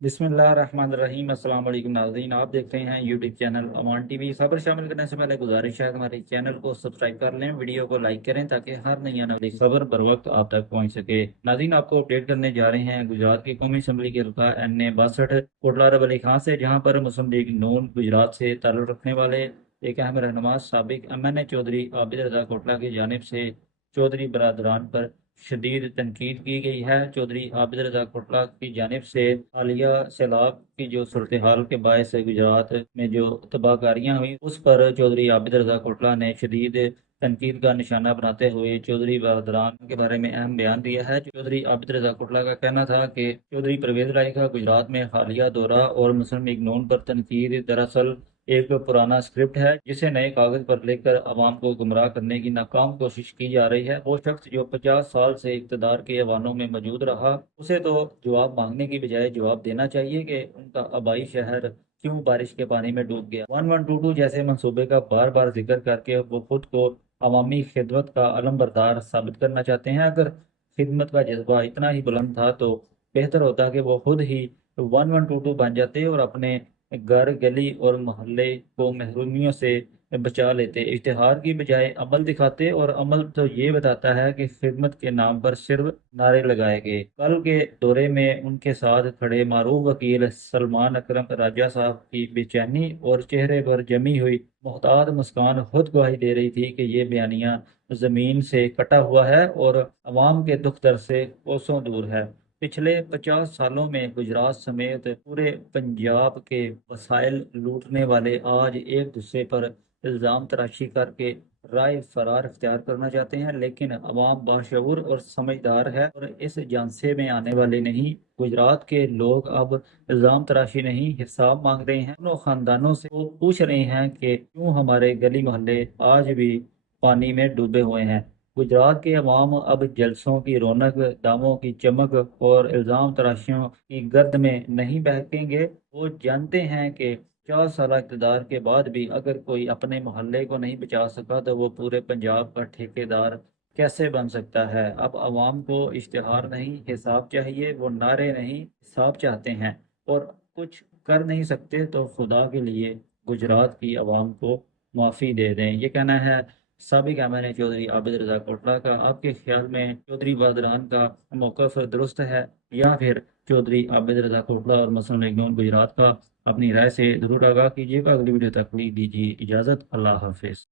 बिस्मिल्लाहिर्रहमानिर्रहीम। अस्सलाम वालेकुम नाज़रीन, आप देख रहे हैं यूट्यूब चैनल अमान टीवी। खबर शामिल करने से पहले गुजारिश है हमारे चैनल को सब्सक्राइब कर लें, वीडियो को लाइक करें ताकि हर नई आने वाली खबर बर वक्त आप तक पहुंच सके। नाज़रीन, आपको अपडेट करने जा रहे हैं गुजरात की कौमी असम्बली के रुकन NA 62 कोटला रब अली खां से, जहां पर मुस्लिम लीग नून गुजरात से ताल्लुक़ रखने वाले एक अहम रहनुमा साबिक MNA चौधरी आबिद रज़ा कोटला की जानिब से चौधरी बरदरान पर शदीद तनकीद की गई है। चौधरी आबिद रज़ा कोटला की जानिब से हालिया सैलाब की जो सूरत हाल के बायस गुजरात में जो तबाहकारियाँ हुई, उस पर चौधरी आबिद रज़ा कोटला ने शदीद तनकीद का निशाना बनाते हुए चौधरी बरदरान के बारे में अहम बयान दिया है। चौधरी आबिद रज़ा कोटला का कहना था कि चौधरी परवेज़ लाई का गुजरात में हालिया दौरा और मुस्लिम लीग नून पर तनकीद दरअसल एक पुराना स्क्रिप्ट है, जिसे नए कागज पर लेकर अवाम को गुमराह करने की नाकाम कोशिश की जा रही है। वो शख्स जो 50 साल से इक़्तिदार के ऐवानों में मौजूद रहा, उसे तो जवाब मांगने की बजाय जवाब देना चाहिए कि उनका आबाई शहर क्यों बारिश के पानी में डूब गया। 1122 जैसे मंसूबे का बार बार जिक्र करके वो खुद को अवामी खिदमत का अलमबरदार साबित करना चाहते हैं। अगर खिदमत का जज्बा इतना ही बुलंद था तो बेहतर होता कि वो खुद ही 1122 बन जाते और अपने घर, गली और मोहल्ले को महरूमियों से बचा लेते। इश्तिहार की बजाय अमल दिखाते, और अमल तो ये बताता है कि खिदमत के नाम पर सिर्फ नारे लगाए गए। कल के दौरे में उनके साथ खड़े मारूफ वकील सलमान अकरम राजा साहब की बेचैनी और चेहरे पर जमी हुई मोहताज मुस्कान खुद गवाही दे रही थी कि ये बयानिया जमीन से कटा हुआ है और अवाम के दुख दर्द से कोसों दूर है। पिछले 50 सालों में गुजरात समेत पूरे पंजाब के वसाइल लूटने वाले आज एक दूसरे पर इल्ज़ाम तराशी करके राय फरार इख्तियार करना चाहते हैं, लेकिन अवाम बाशऊर और समझदार है और इस झांसे में आने वाले नहीं। गुजरात के लोग अब इल्ज़ाम तराशी नहीं, हिसाब मांग रहे हैं। दोनों खानदानों से वो पूछ रहे हैं कि क्यों हमारे गली मोहल्ले आज भी पानी में डूबे हुए हैं। गुजरात के अवाम अब जलसों की रौनक, दामों की चमक और इल्ज़ाम तराशियों की गर्द में नहीं बहकेंगे। वो जानते हैं कि 50 साल इक़्तिदार के बाद भी अगर कोई अपने मोहल्ले को नहीं बचा सका तो वो पूरे पंजाब का ठेकेदार कैसे बन सकता है। अब अवाम को इश्तिहार नहीं, हिसाब चाहिए। वो नारे नहीं, हिसाब चाहते हैं और कुछ कर नहीं सकते तो खुदा के लिए गुजरात की अवाम को माफ़ी दे दें। ये कहना है साबिक MNA चौधरी आबिद रज़ा कोटला का। आपके ख्याल में चौधरी बरदरान का मौक़िफ़ दुरुस्त है, या फिर चौधरी आबिद रज़ा कोटला और मुस्लिम लीग नून गुजरात का? अपनी राय से ज़रूर आगाह कीजिएगा। अगली वीडियो तक दीजिए इजाज़त। अल्लाह हाफ़िज़।